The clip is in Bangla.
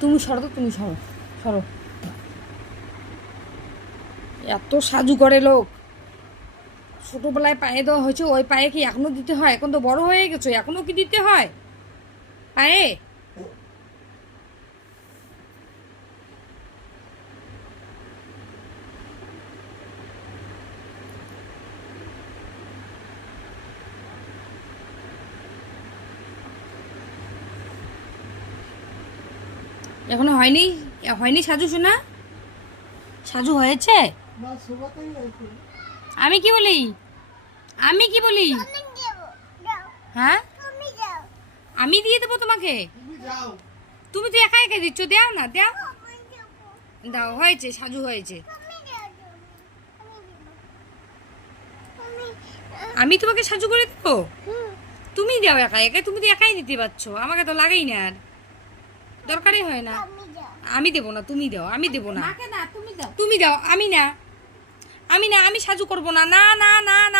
তুমি সরো তো, তুমি সরো, সরো। এত সাজু করে লোক। ছোটবেলায় পায়ে দেওয়া হয়েছে, ওই পায়ে কি এখনো দিতে হয়? এখন তো বড় হয়ে গেছো, এখনো কি দিতে হয় পায়ে? এখনো হয়নি? হয়নি সাজু শোনা? সাজু হয়েছে? আমি কি বলি? আমি কি বলি? হ্যাঁ, আমি দিয়ে দেবো তোমাকে। তুমি তো একা একা দিচ্ছ, দাও না, দাও। দাও, হয়েছে, সাজু হয়েছে। আমি তোমাকে সাজু করে দেবো? তুমি দাও একা একা, তুমি তো একাই দিতে পারছো, আমাকে তো লাগেই না, আর দরকারই হয় না। আমি দেবো না, তুমি দাও, আমি দেবো না। তুমি দাও, আমি না, আমি না, আমি সাজু করবো না, না না না না।